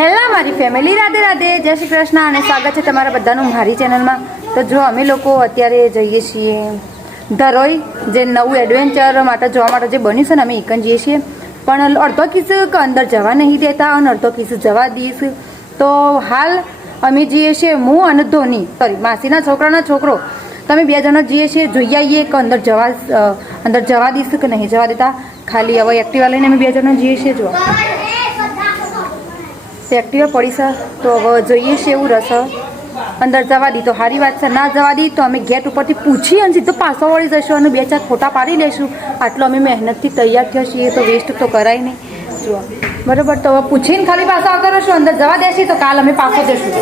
Hello મારી family, Radhe Radhe, જય શ્રી કૃષ્ણ અને સ્વાગત છે તમારા બધાનું મારી ચેનલમાં. તો જો અમે લોકો અત્યારે જઈએ છીએ ધરોઈ, જે નવું એડવેન્ચર માટે જોવા માટે જે બન્યું છે ને, અમે એકન જઈએ છીએ. પણ અડધો કિસ અંદર જવા નહીં દેતા અને અડધો કિસ જવા દઈશ. તો હાલ અમે જઈએ છીએ હું અને ધોની, સોરી માસીના છોકરાનો છોકરો, તમે બે જણા જઈએ છીએ. જોઈ આવીએ કે અંદર જવા દઈશ કે નહીં જવા દેતા. ખાલી હવે એક્ટિવા લઈને અમે બે જણા જઈએ છીએ. જો એક્ટિવા પડી છે તો હવે જોઈએ છે એવું રસ અંદર જવા દી તો સારી વાત છે, ના જવા દી તો અમે ગેટ ઉપરથી પૂછી અને સીધો પાછો વળી જઈશું અને બે ચાર ફોટા પાડી લઈશું. આટલો અમે મહેનતથી તૈયાર થયો છીએ તો વેસ્ટ તો કરાય નહીં. જુઓ બરાબર, તો હવે પૂછીને ખાલી પાછો આવતા રહીશું. અંદર જવા દેશે તો કાલ અમે પાછો જઈશું.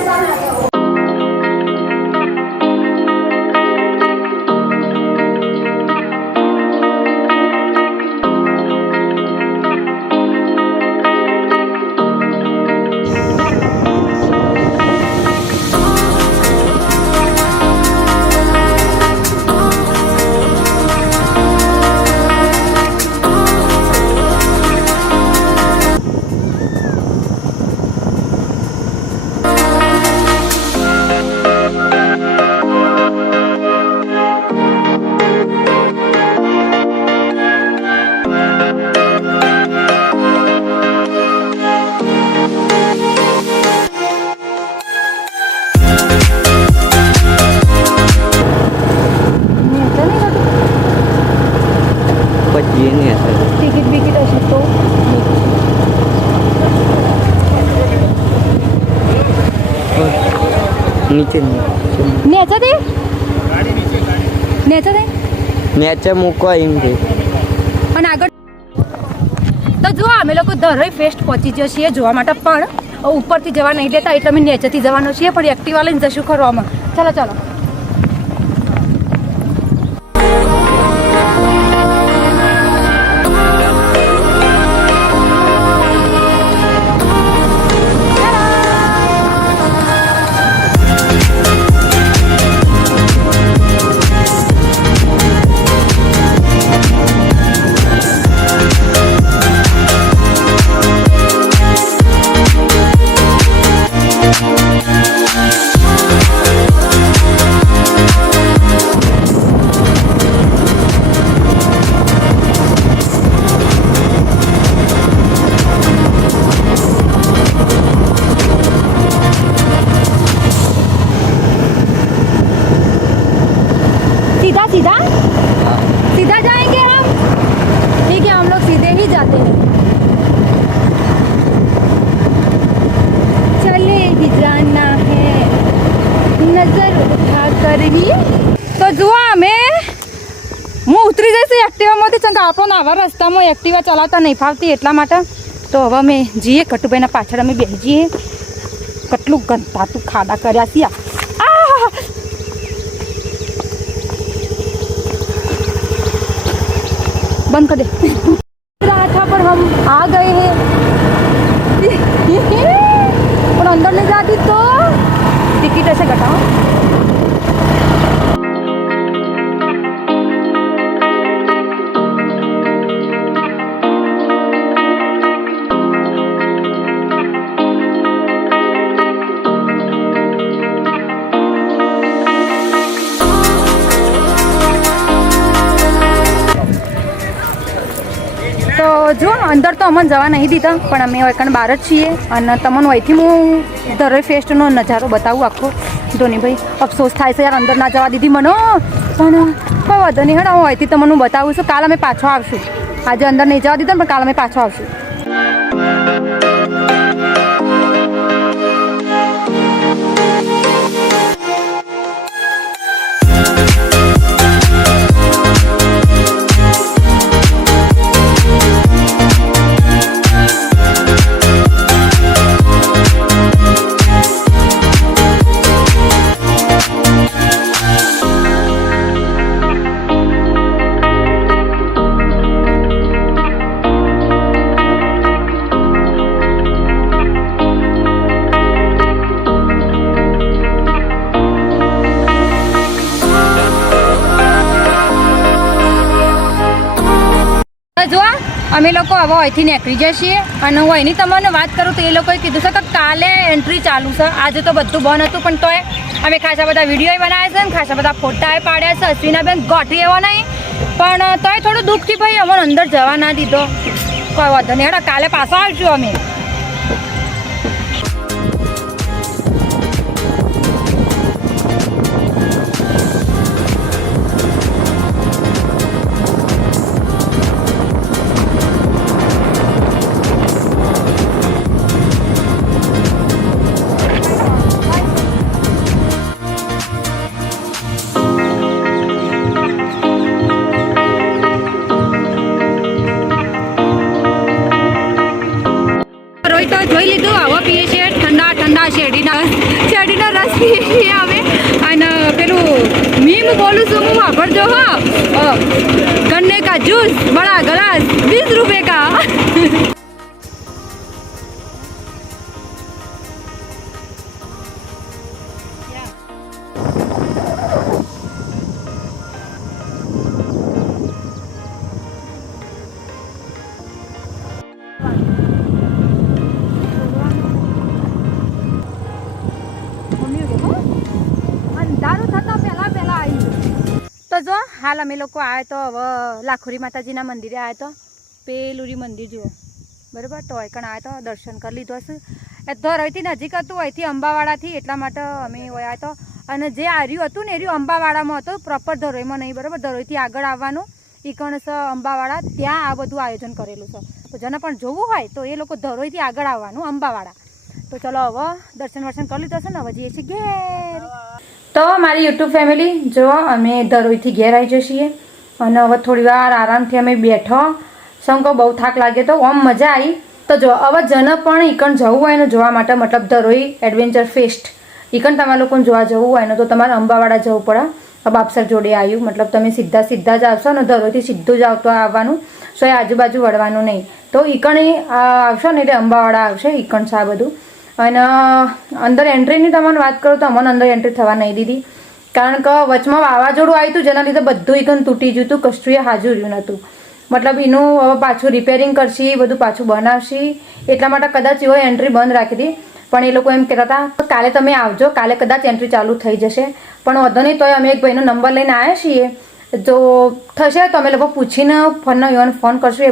टिकट बिकट अशी तो नीचे न्याचा दे न्याचा दे નેચે મૂકો એમ છે. અને આગળ તો જો અમે લોકો ધરોઈ ફેસ્ટ પહોંચી જઈએ છીએ જોવા માટે, પણ ઉપરથી જવા નહીં દેતા એટલે અમે નેચેથી જવાનું છીએ. પણ એક્ટિવા લઈને જશું ખરવામાં. ચાલો ચાલો. सीधा सीधा जाएंगे हम. ठीक है, हम लोग सीधे ही जाते हैं. चले गुजराना है नजर उठा कर ही. તો જુઓ અમે હું ઉતરી જઈશ એક્ટિવામાંથી, ચંગ આપણો આવા રસ્તામાં એક્ટિવા ચલાવતા નહીં ફાવતી એટલા માટે. તો હવે અમે જઈએ કટુભાઈના પાછળ અમે બેસી જઈએ. કેટલું ગંધાતું ખાડા કર્યા છીએ. बंद कर दे. रहा था पर हम आ गए हैं. और अंदर नहीं जाती तो टिकट ऐसे घटाओ. તો જો અંદર તો અમને જવા નહીં દીધા, પણ અમે એકણ બહાર જ છીએ. અને તમને અહીંથી હું ધરોઈ ફેસ્ટનો નજારો બતાવું આખો. ધોનીભાઈ અફસોસ થાય છે યાર, અંદર ના જવા દીધી મને. પણ કોઈ વાંધો નહીં, હેડ હું અહીંથી તમને બતાવું છું. કાલ અમે પાછો આવશું. આજે અંદર નહીં જવા દીધા પણ કાલ અમે પાછો આવશું. અમે લોકો હવે અહીંથી નીકળી જઈએ છીએ અને હું અહીંની તમને વાત કરું તો એ લોકોએ કીધું છે કે કાલે એન્ટ્રી ચાલુ છે. આજે તો બધું બંધ હતું પણ તોય અમે ખાસા બધા વિડીયો બનાવ્યા છે ને ખાસા બધા ફોટા પાડ્યા છે. અશ્વિનાબેન ગોઠવી એવો નહીં પણ તોય થોડું દુઃખથી ભાઈ અમને અંદર જવા ના દીધો. કોઈ વાંધો નહીં, હેડો કાલે પાછા આવશું અમે. તો જોઈ લીધું, આવો પીએ છીએ ઠંડા ઠંડા શેરડીનો રસ પીએ છીએ અમે. અને પેલું મીમ બોલું છું હું, વાપરજો હો. ગન્ને કા જૂસ બડા ગ્લાસ 20 રૂપિયા કા. તો જો હાલ અમે લોકો આવ્યા તો હવે લાખોરી માતાજીના મંદિરે આવ્યા તો પેલુરી મંદિર જુઓ બરાબર. તો એકણ આવ્યા તો દર્શન કરી લીધો હશે. એ તો અહીંથી નજીક હતું, અહીંથી અંબાવાડાથી, એટલા માટે અમે આવ્યા તો. અને જે આર્યું હતું ને એ રહ્યું અંબાવાડામાં હતું, પ્રોપર ધરોઈમાં નહીં બરાબર. ધરોઈથી આગળ આવવાનું ઈકણ છે અંબાવાડા, ત્યાં આ બધું આયોજન કરેલું છે. તો જેને પણ જોવું હોય તો એ લોકો ધરોઈથી આગળ આવવાનું અંબાવાડા. તો ચલો હવે દર્શન કરી લીધો છે ને હવે જઈએ છીએ ઘેર. તો મારી યુટ્યુબ ફેમિલી જો અમે ધરોઈથી ઘેર આવી જઈએ છીએ અને હવે થોડી વાર આરામથી અમે બેઠો. સંકો બહુ થાક લાગ્યો તો આમ મજા આવી. તો જો હવે જન પણ ઈકણ જવું હોય ને જોવા માટે, મતલબ ધરોઈ એડવેન્ચર ફેસ્ટ ઈકણ તમારા લોકોને જોવા જવું હોય ને તો તમારે અંબાવાડા જવું પડે. બાપસર જોડે આવ્યું, મતલબ તમે સીધા જ આવશો ને ધરોઈથી સીધું જ આવવાનું, સો એ આજુબાજુ વળવાનું નહીં. તો ઈકણ આવશો ને એટલે અંબાવાડા આવશે. ઈકણ છે આ બધું. અને અંદર એન્ટ્રીની તમને વાત કરું તો અમને અંદર એન્ટ્રી થવા નહીં દીધી, કારણ કે વચમાં વાવાઝોડું આવ્યું હતું જેના લીધે બધું એકદમ તૂટી ગયું હતું, કશું હાજર રહ્યું નહોતું. મતલબ એનું હવે પાછું રિપેરિંગ કરશે, બધું પાછું બનાવશે, એટલા માટે કદાચ એવો એન્ટ્રી બંધ રાખી હતી. પણ એ લોકો એમ કહેતા હતા કાલે તમે આવજો, કાલે કદાચ એન્ટ્રી ચાલુ થઈ જશે. પણ વધુ નહીં તોય અમે એક ભાઈનો નંબર લઈને આવ્યા છીએ, જો થશે તો અમે લોકો પૂછીને ફોન કરશું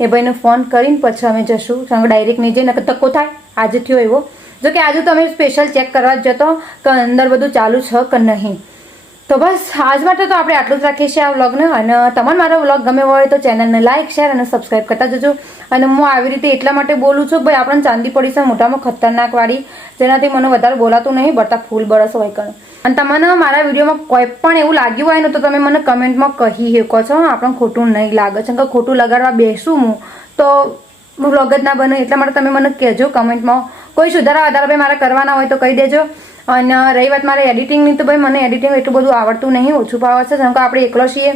એ ભાઈને ફોન કરીને પછી અમે જશું. ડાયરેક્ટ નહીં જઈને ધક્કો થાય આજે થયો એવો. જો કે આજે તો અમે સ્પેશિયલ ચેક કરવા જ જતો કે અંદર બધું ચાલુ છે કે નહીં. તો બસ આજ માટે તો આપણે આટલું જ રાખીએ છીએ આ વ્લોગને. અને તમને મારો વ્લોગ ગમે હોય તો ચેનલને લાઇક શેર અને સબસ્ક્રાઈબ કરતા જજો. અને હું આવી રીતે એટલા માટે બોલું છું કે ભાઈ આપણને ચાંદી પડી છે મોટામાં ખતરનાક વાળી, જેનાથી મને વધારે બોલાતું નહીં, બટા ફૂલ બરસ હોય કણ. અને તમને મારા વિડીયોમાં કોઈ પણ એવું લાગ્યું હોય ને તો તમે મને કમેન્ટમાં કહી શકો છો. આપણને ખોટું નહીં લાગે છે, કે ખોટું લગાડવા બેસું હું તો વ્લોગ જ ના બને. એટલા માટે તમે મને કહેજો કમેન્ટમાં. કોઈ સુધારા વધારા ભાઈ મારે કરવાના હોય તો કહી દેજો. અને રહી વાત મારે એડિટિંગની તો ભાઈ મને એડિટિંગ એટલું બધું આવડતું નહીં, ઓછું ફાવે છે. જેમ કે આપણે એકલો છીએ,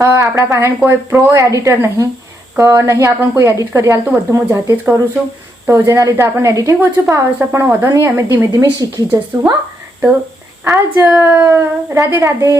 આપણા પાસે કોઈ પ્રો એડિટર નહીં કે નહીં આપણને કોઈ એડિટ કરી આલતું, બધું હું જાતે જ કરું છું. તો જેના લીધે આપણને એડિટિંગ ઓછું ફાવે છે, પણ વધુ નહીં, અમે ધીમે ધીમે શીખી જશું. હા તો આજ રાધે રાધે.